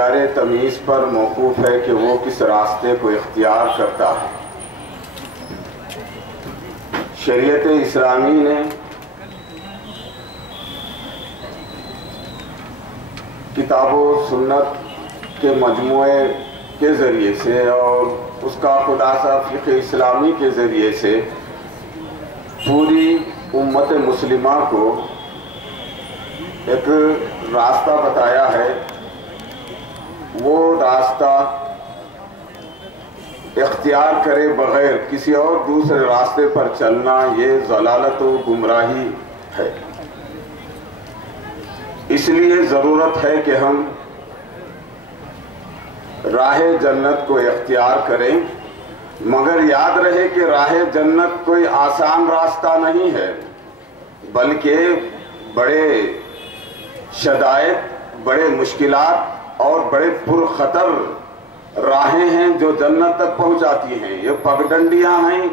اختیار تمیز پر موقوف ہے کہ وہ کس راستے کو اختیار کرتا ہے۔ شریعت اسلامی نے کتاب و سنت کے مجموعے کے ذریعے سے اور اس کا خلاصہ فقہ اسلامی کے ذریعے سے پوری امت مسلمہ کو ایک راستہ بتایا ہے۔ وہ راستہ اختیار کرے بغیر کسی اور دوسرے راستے پر چلنا یہ ضلالت و گمراہی ہے۔ اس لیے ضرورت ہے کہ ہم راہ جنت کو اختیار کریں، مگر یاد رہے کہ راہ جنت کوئی آسان راستہ نہیں ہے، بلکہ بڑے شدائد، بڑے مشکلات اور بڑے پرخطر راہیں ہیں جو جنت تک پہنچاتی ہیں۔ یہ پگڈنڈیاں ہیں،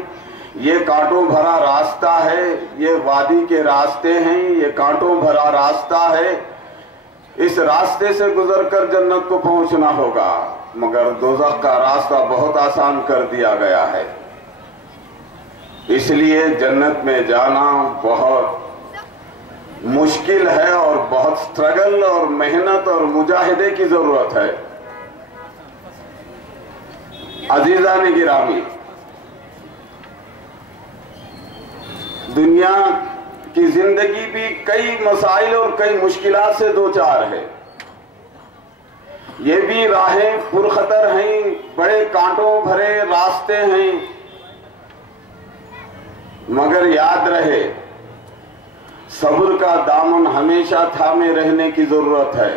یہ کانٹوں بھرا راستہ ہے، یہ وادی کے راستے ہیں، یہ کانٹوں بھرا راستہ ہے۔ اس راستے سے گزر کر جنت کو پہنچنا ہوگا، مگر دوزخ کا راستہ بہت آسان کر دیا گیا ہے۔ اس لیے جنت میں جانا بہت مشکل ہے اور بہت سٹرگل اور محنت اور مجاہدے کی ضرورت ہے۔ عزیزان گرامی، دنیا کی زندگی بھی کئی مسائل اور کئی مشکلات سے دوچار ہے۔ یہ بھی راہیں پرخطر ہیں، بڑے کانٹوں بھرے راستے ہیں، مگر یاد رہے صبر کا دامن ہمیشہ تھامے رہنے کی ضرورت ہے۔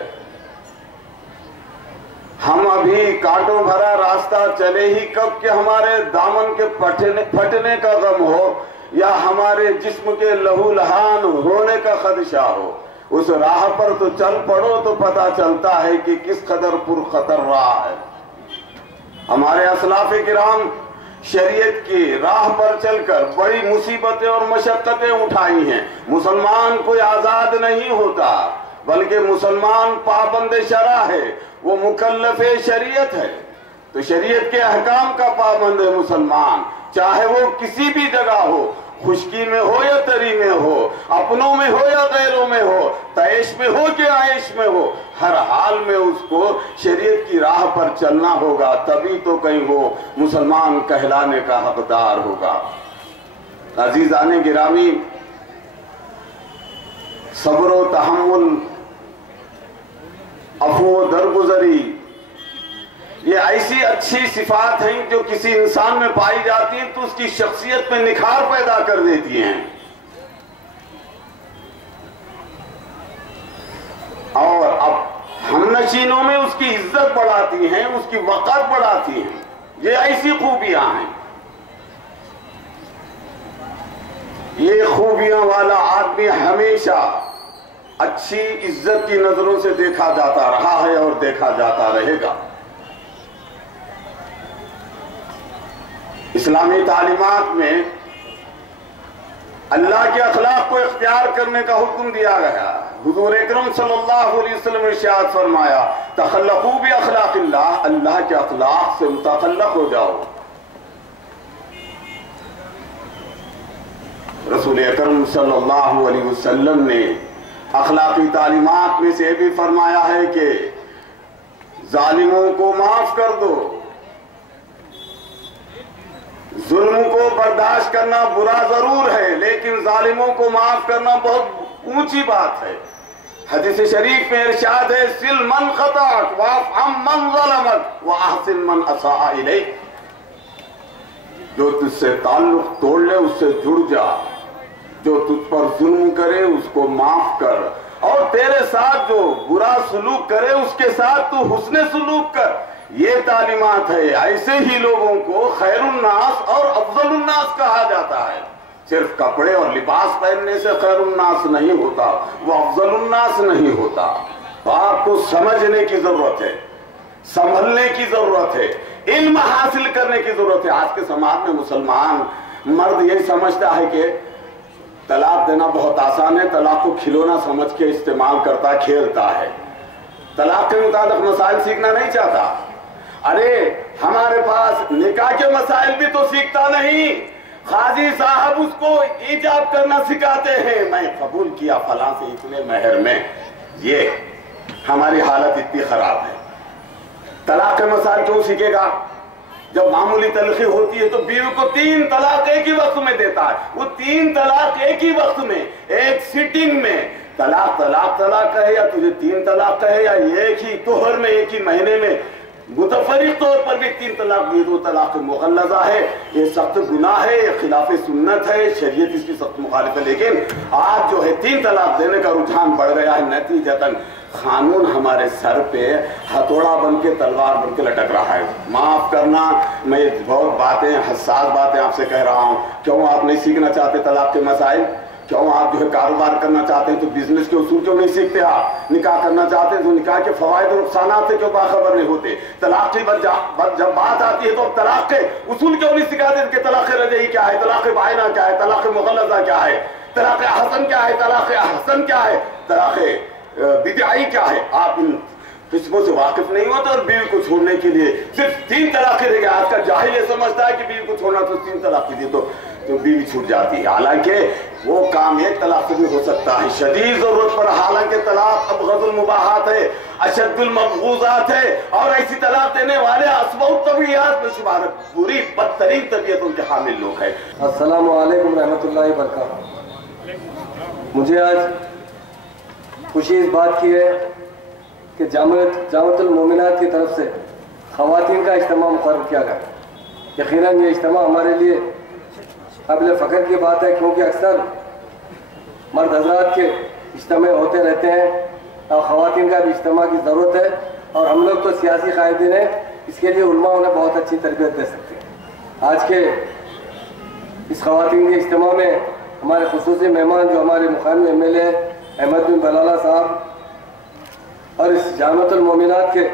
ہم ابھی کانٹوں بھرا راستہ چلے ہی کب کہ ہمارے دامن کے پھٹنے کا غم ہو یا ہمارے جسم کے لہو لہان ہونے کا خدشہ ہو۔ اس راہ پر تو چل پڑو تو پتہ چلتا ہے کہ کس قدر پرخطر راہ ہے۔ ہمارے اسلاف کرام شریعت کی راہ پر چل کر بڑی مصیبتیں اور مشقتیں اٹھائی ہیں۔ مسلمان کوئی آزاد نہیں ہوتا، بلکہ مسلمان پابند شرع ہے، وہ مکلف شریعت ہے۔ تو شریعت کے احکام کا پابند ہے مسلمان، چاہے وہ کسی بھی جگہ ہو، خشکی میں ہو یا تری میں ہو، اپنوں میں ہو یا غیروں میں ہو، تعیش میں ہو کہ عائش میں ہو، ہر حال میں اس کو شریعت کی راہ پر چلنا ہوگا، تبھی تو کہیں وہ مسلمان کہلانے کا حقدار ہوگا۔ عزیزان گرامی، صبر و تحمل، عفو و درگزری، یہ ایسی اچھی صفات ہیں جو کسی انسان میں پائی جاتی ہیں تو اس کی شخصیت میں نکھار پیدا کر دیتی ہیں، اور اب ہم نشینوں میں اس کی عزت بڑھاتی ہیں، اس کی وقار بڑھاتی ہیں۔ یہ ایسی خوبیاں ہیں۔ یہ خوبیاں والا آدمی ہمیشہ اچھی عزت کی نظروں سے دیکھا جاتا رہا ہے اور دیکھا جاتا رہے گا۔ اسلامی تعلیمات میں اللہ کے اخلاق کو اختیار کرنے کا حکم دیا گیا۔ حضور اکرم صلی اللہ علیہ وسلم ارشاد فرمایا، تخلقوا باخلاق اللہ، اللہ کے اخلاق سے متخلق ہو جاؤ۔ رسول اکرم صلی اللہ علیہ وسلم نے اخلاقی تعلیمات میں سے بھی فرمایا ہے کہ ظالموں کو معاف کر دو، ظلم کو برداشت کرنا برا ضرور ہے لیکن ظالموں کو معاف کرنا بہت اونچی بات ہے۔ حدیث شریف میں ارشاد ہے، سل من قطعک واعف عن من ظلمک واحسن من اساء الیک، جو تجھ سے تعلق توڑ لے اس سے جڑ جا، جو تجھ پر ظلم کرے اس کو معاف کر، اور تیرے ساتھ جو برا سلوک کرے اس کے ساتھ تو حسن سلوک کر۔ یہ تعلیمات ہے۔ ایسے ہی لوگوں کو خیر الناس اور افضل الناس کہا جاتا ہے۔ صرف کپڑے اور لباس پہننے سے خیر الناس نہیں ہوتا، وہ افضل الناس نہیں ہوتا۔ آپ کو سمجھنے کی ضرورت ہے، سنبھلنے کی ضرورت ہے، علم حاصل کرنے کی ضرورت ہے۔ آج کے سماج میں مسلمان مرد یہی سمجھتا ہے کہ طلاق دینا بہت آسان ہے، طلاق کو کھلونا سمجھ کے استعمال کرتا، کھیلتا ہے۔ طلاق کے متعلق مسائل سیکھنا نہیں چاہتا. ارے ہمارے پاس نکاح کے مسائل بھی تو سیکھتا نہیں. قاضی صاحب اس کو ایجاب کرنا سکھاتے ہیں, میں قبول کیا فلاں سے اتنے مہر میں. یہ ہماری حالت اتنی خراب ہے. طلاق کے مسائل کیوں سیکھے گا؟ جب معمولی تلخی ہوتی ہے تو بیوی کو 3 طلاق ایک ہی وقت میں دیتا ہے. وہ 3 طلاق ایک ہی وقت میں, ایک سیٹنگ میں. طلاق کہے یا تجھے 3 طلاق کہے یا ایک ہی طہر میں, ایک ہی مہینے میں متفرق طور پر بھی 3 طلاق دی تو طلاق مغلظہ ہے. یہ سخت گناہ ہے, یہ خلاف سنت ہے, شریعت اس کی سخت مخالف ہے. لیکن آج جو ہے 3 طلاق دینے کا رجحان بڑھ گیا ہے. نتیجتاً قانون ہمارے سر پہ ہتھوڑا بن کے تلوار بن کے لٹک رہا ہے. معاف کرنا, میں بہت باتیں حساس باتیں آپ سے کہہ رہا ہوں. کیوں آپ نہیں سیکھنا چاہتے طلاق کے مسائل؟ کیوں آپ جو ہے کاروبار کرنا چاہتے ہیں تو بزنس کے اصول کیوں نہیں سیکھتے؟ آپ نکاح کرنا چاہتے ہیں تو نکاح کے فوائد اور نقصانات سے کیوں باخبر نہیں ہوتے؟ طلاق کی جب بات آتی ہے تو طلاق کے اصول کیوں نہیں سکھاتے کہ طلاق رجعی کیا ہے, طلاق بائنہ کیا ہے, طلاق مغلظہ کیا ہے, طلاق حسن کیا ہے, طلاق احسن کیا ہے, طلاق بدعی کیا ہے؟ آپ ان قسموں سے واقف نہیں ہوتے اور بیوی کو چھوڑنے کے لیے صرف 3 طلاقیں رہ گئے. آج کا جاہل یہ سمجھتا ہے کہ بیوی کو چھوڑنا تو 3 طلاقیں دی تو بیوی چھوٹ جاتی ہے. حالانکہ وہ کام 1 طلاق سے بھی ہو سکتا ہے. شدید ضرورت پر حالانکہ طلاق ابغض المباحات ہے, اشد المبغوضات ہے, اور ایسی طلاق دینے والے اسوأ الطبیعات میں شمار بری بدترین طبیعتوں کے حامل لوگ ہیں. السلام علیکم رحمۃ اللہ وبرکاتہ. مجھے آج خوشی اس بات کی ہے کہ جامعۃ المومنات کی طرف سے خواتین کا اجتماع مقرر کیا گیا. یقیناً یہ اجتماع ہمارے لیے قابل فخر کی بات ہے, کیونکہ اکثر مرد حضرات کے اجتماع ہوتے رہتے ہیں اور خواتین کا بھی اجتماع کی ضرورت ہے. اور ہم لوگ تو سیاسی قائدین ہیں, اس کے لیے علماء انہیں بہت اچھی تربیت دے سکتے ہیں. آج کے اس خواتین کے اجتماع میں ہمارے خصوصی مہمان جو ہمارے مقامی MLA احمد بن بلالہ صاحب اور اس جامعۃ المومنات کے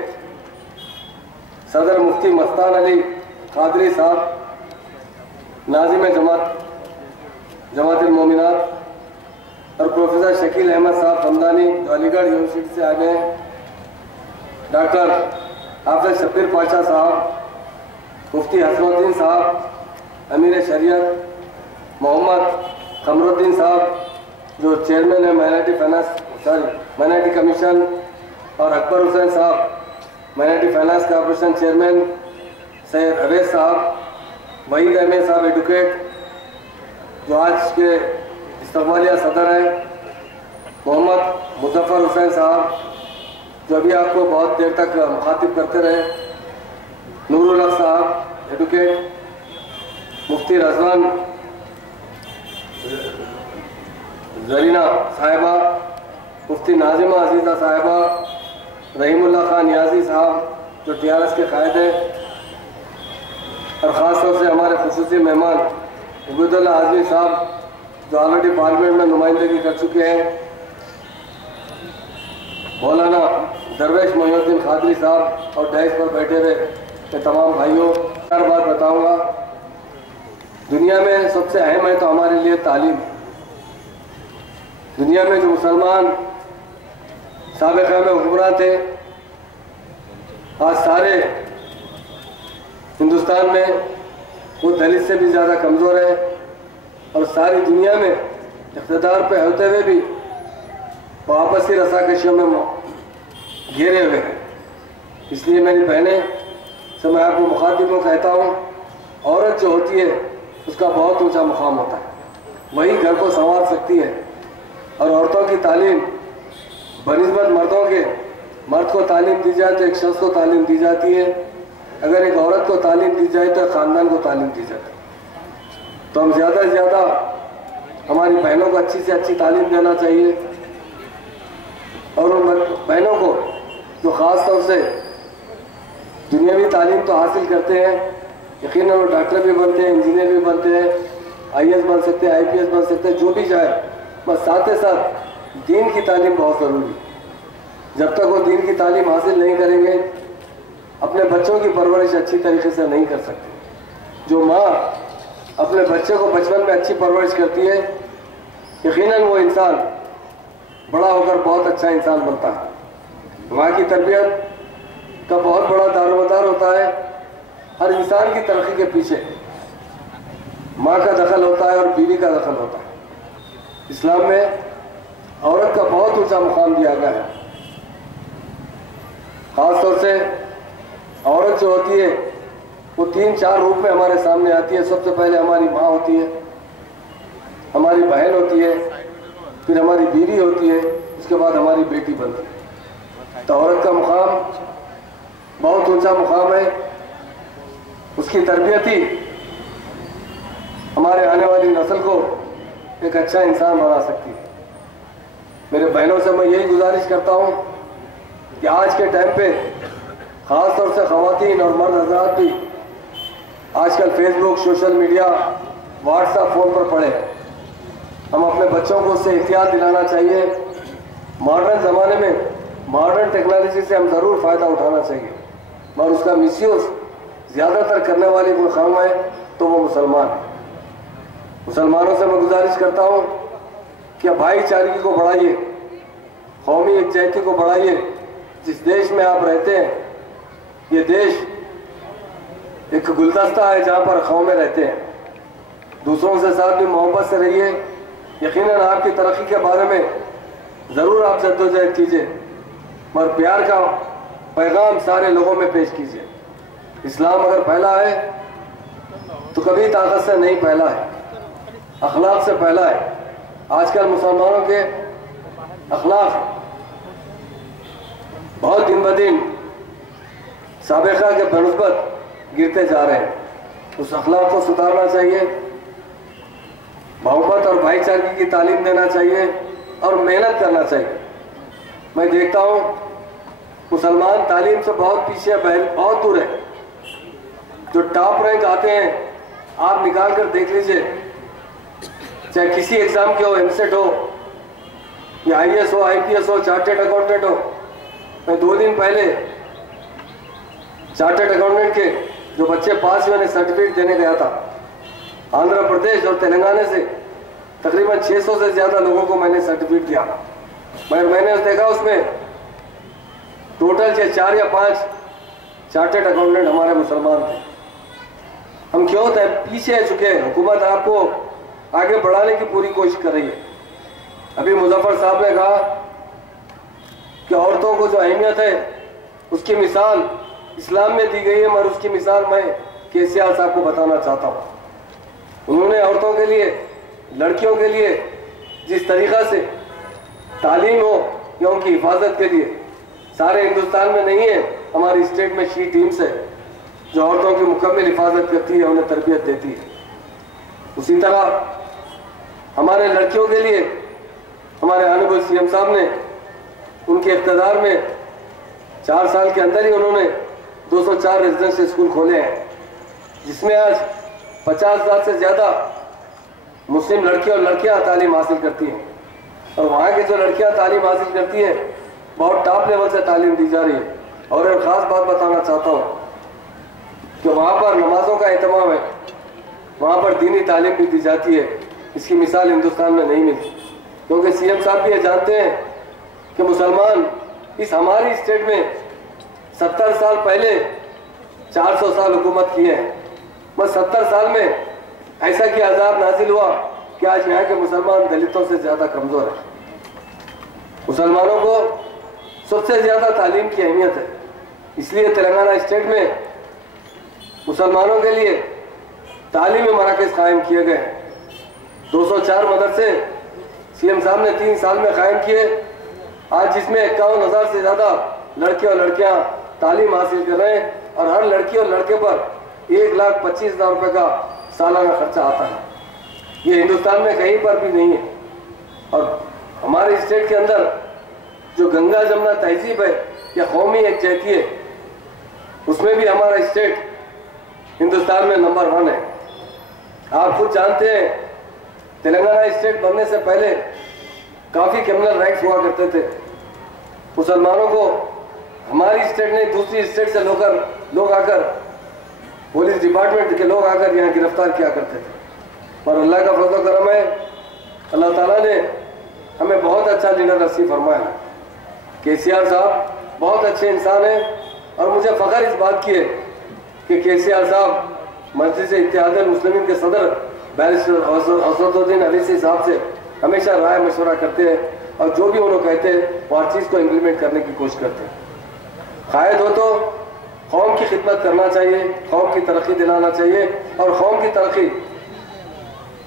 صدر مفتی مستان علی قادری صاحب, ناظم جماعت المومنات, اور پروفیسر شکیل احمد صاحب حمدانی جو علی گڑھ یونیورسٹی سے آئے ہیں, ڈاکٹر حافظ شبیر پاشا صاحب, مفتی حسن الدین صاحب, امیر شریعت محمد قمر الدین صاحب جو چیئرمین ہے مائنرٹی کمیشن, اور اکبر حسین صاحب مائنرٹی فائنانس کارپوریشن چیئرمین, سید اویس صاحب, وحید احمد صاحب ایڈوکیٹ جو آج کے استقبالیہ صدر ہیں, محمد مظفر حسین صاحب جو ابھی آپ کو بہت دیر تک مخاطب کرتے رہے, نور الحق صاحب ایڈوکیٹ, مفتی رضوان زرینہ صاحبہ, مفتی ناظمہ عزیزہ صاحبہ, رحیم اللہ خان نیازی صاحب جو TRS کے قائد ہیں, اور خاص طور سے ہمارے خصوصی مہمان عبید اللہ اعظمی صاحب جو آلریڈی پارلیمنٹ میں نمائندگی کر چکے ہیں, مولانا درویش محی الدین قادری صاحب, اور ڈائس پر بیٹھے ہوئے میں تمام بھائیوں ہر بات بتاؤں گا. دنیا میں سب سے اہم ہے تو ہمارے لیے تعلیم. دنیا میں جو مسلمان سابقہ میں حکمران تھے, آج سارے ہندوستان میں وہ دلت سے بھی زیادہ کمزور ہے, اور ساری دنیا میں اقتدار پہ ہوتے ہوئے بھی وہ آپسی رساکشیوں میں گھیرے ہوئے ہیں. اس لیے میری بہنیں سے میں آپ کو مخاطب کو کہتا ہوں, عورت جو ہوتی ہے اس کا بہت اونچا مقام ہوتا ہے, وہی گھر کو سنوار سکتی ہے. اور عورتوں کی تعلیم بنسبت مردوں کے, مرد کو تعلیم دی جائے تو ایک شخص کو تعلیم دی جاتی ہے, اگر ایک عورت کو تعلیم دی جائے تو خاندان کو تعلیم دی جاتی ہے. تو ہم زیادہ سے زیادہ ہماری بہنوں کو اچھی سے اچھی تعلیم دینا چاہیے, اور ان بہنوں کو جو خاص طور سے دنیاوی تعلیم تو حاصل کرتے ہیں, یقیناً وہ ڈاکٹر بھی بنتے ہیں, انجینئر بھی بنتے ہیں, IAS بن سکتے ہیں, IPS بن سکتے ہیں, جو بھی چاہے, بس ساتھ ساتھ دین کی تعلیم بہت ضروری ہے. جب تک وہ دین کی تعلیم حاصل نہیں کریں گے اپنے بچوں کی پرورش اچھی طریقے سے نہیں کر سکتے. جو ماں اپنے بچے کو بچپن میں اچھی پرورش کرتی ہے, یقیناً وہ انسان بڑا ہو کر بہت اچھا انسان بنتا ہے. وہاں کی تربیت کا بہت بڑا دارومدار ہوتا ہے. ہر انسان کی ترقی کے پیچھے ماں کا دخل ہوتا ہے اور بیوی کا دخل ہوتا ہے. اسلام میں عورت کا بہت اونچا مقام دیا گیا ہے. خاص طور سے عورت جو ہوتی ہے وہ 3-4 روپ میں ہمارے سامنے آتی ہے. سب سے پہلے ہماری ماں ہوتی ہے, ہماری بہن ہوتی ہے, پھر ہماری بیوی ہوتی ہے, اس کے بعد ہماری بیٹی بنتی ہے. تو عورت کا مقام بہت اونچا مقام ہے. اس کی تربیت ہی ہمارے آنے والی نسل کو ایک اچھا انسان بنا سکتی ہے. میرے بہنوں سے میں یہی گزارش کرتا ہوں کہ آج کے ٹائم پہ خاص طور سے خواتین اور مرد حضرات بھی آج کل Facebook, social media, WhatsApp, phone پر پڑے ہیں. ہم اپنے بچوں کو اس سے احتیاط دلانا چاہیے. ماڈرن زمانے میں ماڈرن ٹیکنالوجی سے ہم ضرور فائدہ اٹھانا چاہیے, مگر اس کا مس یوز زیادہ تر کرنے والے کوئی قوم ہے تو وہ مسلمان ہیں. مسلمانوں سے میں گزارش کرتا ہوں کہ بھائی چارگی کو بڑھائیے, قومی یکجہتی کو بڑھائیے. جس دیش میں آپ رہتے ہیں یہ دیش ایک گلدستہ ہے جہاں پر قومیں رہتے ہیں. دوسروں سے ساتھ بھی محبت سے رہیے. یقیناً آپ کی ترقی کے بارے میں ضرور آپ جدوجہد کیجیے, مگر پیار کا پیغام سارے لوگوں میں پیش کیجیے. اسلام اگر پھیلا ہے تو کبھی طاقت سے نہیں پھیلا ہے, اخلاق سے پھیلا ہے. آج کل مسلمانوں کے اخلاق بہت دن بدن سابقہ کے بنسبت گرتے جا رہے ہیں. اس اخلاق کو سدھارنا چاہیے, محبت اور بھائی چارگی کی تعلیم دینا چاہیے اور محنت کرنا چاہیے. میں دیکھتا ہوں مسلمان تعلیم سے بہت پیچھے, بہت دور ہے. جو ٹاپ رینک آتے ہیں آپ نکال کر دیکھ لیجئے, چاہے کسی ایگزام کے ہو, MSET ہو یا IAS ہو, IPS ہو, چارٹرڈ اکاؤنٹنٹ ہو. میں 2 دن پہلے چارٹرڈ اکاؤنٹنٹ کے جو بچے پاس ہوئے سرٹیفکیٹ دینے گیا تھا. آندھرا پردیش اور تلنگانہ سے تقریباً 600 سے زیادہ لوگوں کو میں نے سرٹیفکیٹ دیا. مگر میں نے دیکھا اس میں ٹوٹل 4 یا 5 چارٹرڈ اکاؤنٹنٹ ہمارے مسلمان تھے. ہم کیوں پیچھے چکے ہیں؟ حکومت آپ کو آگے بڑھانے کی پوری کوشش کر رہی ہے. ابھی مظفر صاحب نے کہا کہ عورتوں کو جو اہمیت ہے اس کی مثال اسلام میں دی گئی ہے, مگر اس کی مثال میں KCR صاحب کو بتانا چاہتا ہوں. انہوں نے عورتوں کے لیے, لڑکیوں کے لیے جس طریقہ سے تعلیم ہو یا ان کی حفاظت کے لیے, سارے ہندوستان میں نہیں ہے, ہماری اسٹیٹ میں شی ٹیمز ہے جو عورتوں کی مکمل حفاظت کرتی ہے, انہیں تربیت دیتی ہے. اسی طرح ہمارے لڑکیوں کے لیے ہمارے آنریبل CM صاحب نے ان کے اقتدار میں 4 سال کے اندر ہی انہوں نے 204 ریزیڈنشل اسکول کھولے ہیں, جس میں آج 50,000 سے زیادہ مسلم لڑکے اور لڑکیاں تعلیم حاصل کرتی ہیں. اور وہاں کی جو لڑکیاں تعلیم حاصل کرتی ہیں بہت ٹاپ لیول سے تعلیم دی جا رہی ہے. اور ایک خاص بات بتانا چاہتا ہوں کہ وہاں پر نمازوں کا اہتمام ہے, وہاں پر دینی تعلیم بھی دی جاتی ہے. اس کی مثال ہندوستان میں نہیں ملتی, کیونکہ CM صاحب بھی یہ جانتے ہیں کہ مسلمان اس ہماری اسٹیٹ میں 70 سال پہلے 400 سال حکومت کیے ہیں. بس 70 سال میں ایسا کہ عذاب نازل ہوا کہ آج یہاں کے مسلمان دلتوں سے زیادہ کمزور ہیں. مسلمانوں کو سب سے زیادہ تعلیم کی اہمیت ہے, اس لیے تلنگانہ اسٹیٹ میں مسلمانوں کے لیے تعلیمی مراکز قائم کیے گئے. 204 مدرسے CM صاحب نے 3 سال میں قائم کیے, آج جس میں 51,000 سے زیادہ لڑکے اور لڑکیاں تعلیم حاصل کر رہے ہیں, اور ہر لڑکی اور لڑکے پر 1,25,000 روپے کا سالانہ خرچہ آتا ہے. یہ ہندوستان میں کہیں پر بھی نہیں ہے. اور ہمارے اسٹیٹ کے اندر جو گنگا جمنا تہذیب ہے یا قومی یکجہتی ہے, اس میں بھی ہمارا اسٹیٹ ہندوستان میں نمبر 1 ہے. آپ خود جانتے ہیں تلنگانہ اسٹیٹ بننے سے پہلے کافی کرمنل رینکس ہوا کرتے تھے. مسلمانوں کو ہماری اسٹیٹ نے دوسری اسٹیٹ سے لوگ آ کر پولیس ڈپارٹمنٹ کے لوگ آ کر یہاں گرفتار کیا کرتے تھے. اور اللہ کا فضل و کرم ہے, اللہ تعالیٰ نے ہمیں بہت اچھا لیڈر نصیب فرمایا. KCR صاحب بہت اچھے انسان ہیں اور مجھے فخر اس بات کی ہے کہ KCR صاحب مجلس اتحاد المسلمین کے صدر بیرسٹر حسرت الدین اویسی صاحب سے ہمیشہ رائے مشورہ کرتے ہیں اور جو بھی انہوں کہتے ہیں وہ ہر چیز کو امپلیمنٹ کرنے کی کوشش کرتے ہیں۔ قائد ہو تو قوم کی خدمت کرنا چاہیے، قوم کی ترقی دلانا چاہیے، اور قوم کی ترقی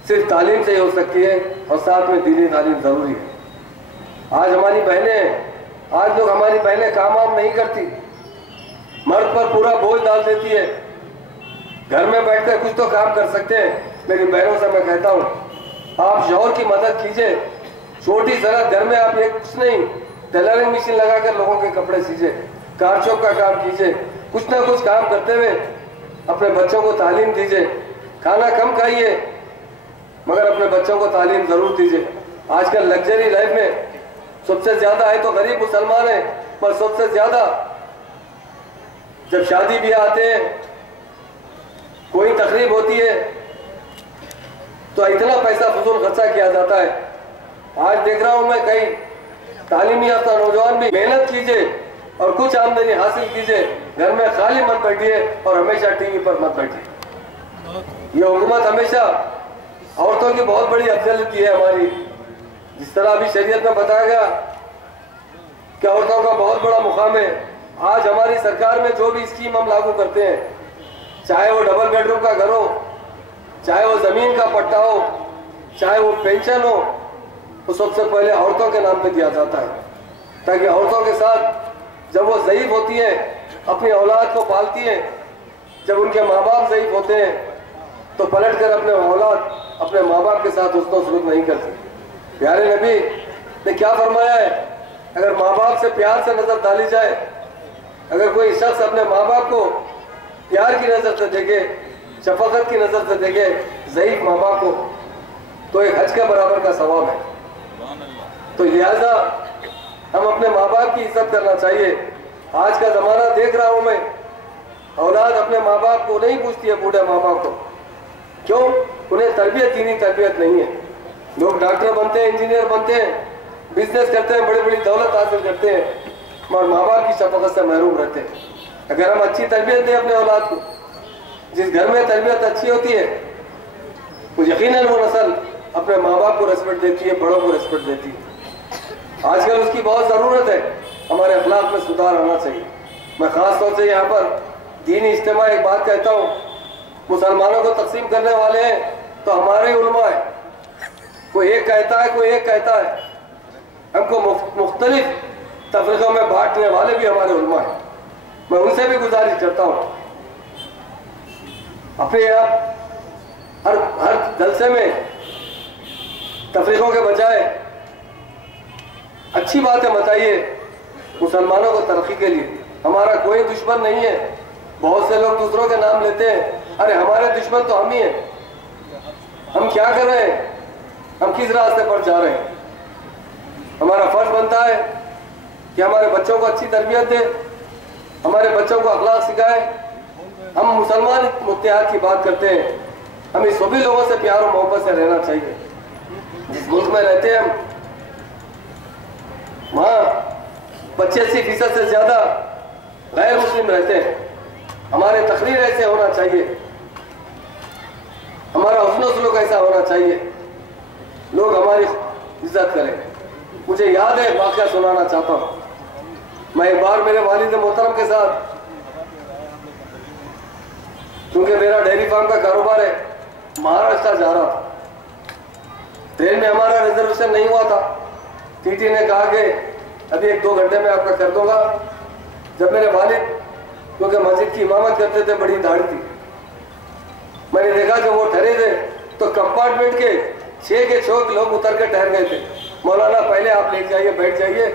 صرف تعلیم سے ہی ہو سکتی ہے اور ساتھ میں دینی تعلیم ضروری ہے۔ آج ہماری بہنیں آج لوگ ہماری بہنیں کام وام نہیں کرتی، مرد پر پورا بوجھ ڈال دیتی ہے۔ گھر میں بیٹھ کر کچھ تو کام کر سکتے ہیں۔ میری بہنوں سے میں کہتا ہوں آپ شوہر کی مدد کیجئے، چھوٹی ذرا گھر میں آپ ایک کچھ نہیں ٹیلرنگ مشین لگا کر لوگوں کے کپڑے سیجئے، کار چوک کا کام کیجئے، کچھ نہ کچھ کام کرتے ہوئے اپنے بچوں کو تعلیم دیجئے۔ کھانا کم کھائیے مگر اپنے بچوں کو تعلیم ضرور دیجئے۔ آج کل لگژری لائف میں سب سے زیادہ ہے تو غریب مسلمان ہیں، پر سب سے زیادہ جب شادی بیاہ آتے ہیں، کوئی تقریب ہوتی ہے تو اتنا پیسہ فضول خرچہ کیا جاتا ہے۔ آج دیکھ رہا ہوں میں کئی تعلیمی یافتہ نوجوان بھی محنت کیجئے اور کچھ آمدنی حاصل کیجئے، گھر میں خالی مت بیٹھیے اور ہمیشہ ٹی وی پر مت بیٹھیے۔ یہ حکومت ہمیشہ عورتوں کی بہت بڑی افضلیت ہے ہماری، جس طرح ابھی شریعت میں بتایا گیا کہ عورتوں کا بہت بڑا مقام ہے۔ آج ہماری سرکار میں جو بھی اسکیم ہم لاگو کرتے ہیں، چاہے وہ ڈبل بیڈ روم کا گھر ہو، چاہے وہ زمین کا پٹا ہو، چاہے وہ پینشن ہو، وہ سب سے پہلے عورتوں کے نام پہ دیا جاتا ہے، تاکہ عورتوں کے ساتھ جب وہ ضعیف ہوتی ہیں اپنی اولاد کو پالتی ہیں، جب ان کے ماں باپ ضعیف ہوتے ہیں تو پلٹ کر اپنے اولاد اپنے ماں باپ کے ساتھ حسن و سلوک نہیں کرتی۔ پیارے نبی نے کیا فرمایا ہے؟ اگر ماں باپ سے پیار سے نظر ڈالی جائے، اگر کوئی شخص اپنے ماں باپ کو پیار کی نظر سے دیکھے، شفقت کی نظر سے دیکھے ضعیف ماں باپ کو، تو ایک حج کے برابر کا ثواب ہے۔ تو لہذا ہم اپنے ماں باپ کی عزت کرنا چاہیے۔ آج کا زمانہ دیکھ رہا ہوں میں، اولاد اپنے ماں باپ کو نہیں پوچھتی ہے، بوڑھے ماں باپ کو، کیوں؟ انہیں تربیت دینی تربیت نہیں ہے۔ لوگ ڈاکٹر بنتے ہیں، انجینئر بنتے ہیں، بزنس کرتے ہیں، بڑی بڑی دولت حاصل کرتے ہیں، اور ماں باپ کی شفقت سے محروم رہتے ہیں۔ اگر ہم اچھی تربیت دیں اپنے اولاد کو، جس گھر میں تربیت اچھی ہوتی ہے وہ یقیناً وہ نسل اپنے ماں باپ کو ریسپیکٹ دیتی ہے، بڑوں کو ریسپیکٹ دیتی ہے۔ آج کل اس کی بہت ضرورت ہے، ہمارے اخلاق میں سدھار آنا چاہیے۔ میں خاص طور سے یہاں پر دینی اجتماع ایک بات کہتا ہوں، مسلمانوں کو تقسیم کرنے والے ہیں تو ہمارے علماء ہیں، کوئی ایک کہتا ہے کوئی ایک کہتا ہے، ہم کو مختلف تفریقوں میں بانٹنے والے بھی ہمارے علماء ہیں۔ میں ان سے بھی گزارش کرتا ہوں اپنے آپ ہر جلسے میں تفریقوں کے بجائے اچھی باتیں بتائیے مسلمانوں کو ترقی کے لیے۔ ہمارا کوئی دشمن نہیں ہے۔ بہت سے لوگ دوسروں کے نام لیتے ہیں، ارے ہمارے دشمن تو ہم ہی ہیں۔ ہم کیا کر رہے ہیں؟ ہم کس راستے پر جا رہے ہیں؟ ہمارا فرض بنتا ہے کہ ہمارے بچوں کو اچھی تربیت دیں، ہمارے بچوں کو اخلاق سکھائیں۔ ہم مسلمان اتحاد کی بات کرتے ہیں، ہمیں سبھی لوگوں سے پیار و محبت سے رہنا چاہیے۔ جس ملک میں رہتے ہیں ہم، وہاں 85% سے زیادہ غیر مسلم رہتے ہیں۔ ہمارے تقریر ایسے ہونا چاہیے، ہمارا حسن و سلوک ایسا ہونا چاہیے، لوگ ہماری عزت کریں۔ مجھے یاد ہے، واقعہ سنانا چاہتا ہوں۔ میں ایک بار میرے والد محترم کے ساتھ، کیونکہ میرا ڈیری فارم کا کاروبار ہے، مہاراشٹر جا رہا تھا۔ ٹرین میں ہمارا ریزرویشن نہیں ہوا تھا۔ ٹی ٹی نے کہا کہ ابھی 1-2 گھنٹے میں آپ کا کر دوں گا۔ جب میرے والد کیونکہ مسجد کی امامت کرتے تھے، بڑی داڑھی تھی، میں نے دیکھا جب وہ ٹھہرے تھے تو کمپارٹمنٹ کے 6 کے 6 لوگ اتر کے ٹھہر گئے تھے۔ مولانا پہلے آپ لے جائیے، بیٹھ جائیے۔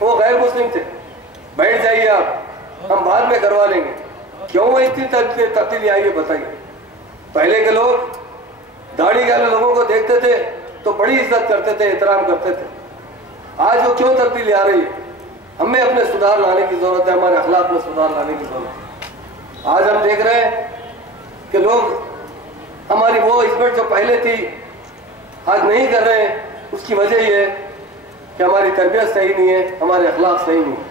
وہ غیر مسلم تھے، بیٹھ جائیے آپ، ہم بعد میں کروا لیں گے۔ کیوں وہ اتنی تبدیلی آئی ہے بتائیے؟ پہلے کے لوگ داڑھی والے لوگوں کو دیکھتے تھے تو بڑی عزت کرتے تھے، احترام کرتے تھے۔ آج وہ کیوں تبدیلی آ رہی ہے؟ ہمیں اپنے سدھار لانے کی ضرورت ہے، ہمارے اخلاق میں سدھار لانے کی ضرورت ہے۔ آج ہم دیکھ رہے ہیں کہ لوگ ہماری وہ عزت جو پہلے تھی آج نہیں کر رہے ہیں۔ اس کی وجہ یہ ہے کہ ہماری تربیت صحیح نہیں ہے، ہمارے اخلاق صحیح نہیں ہے۔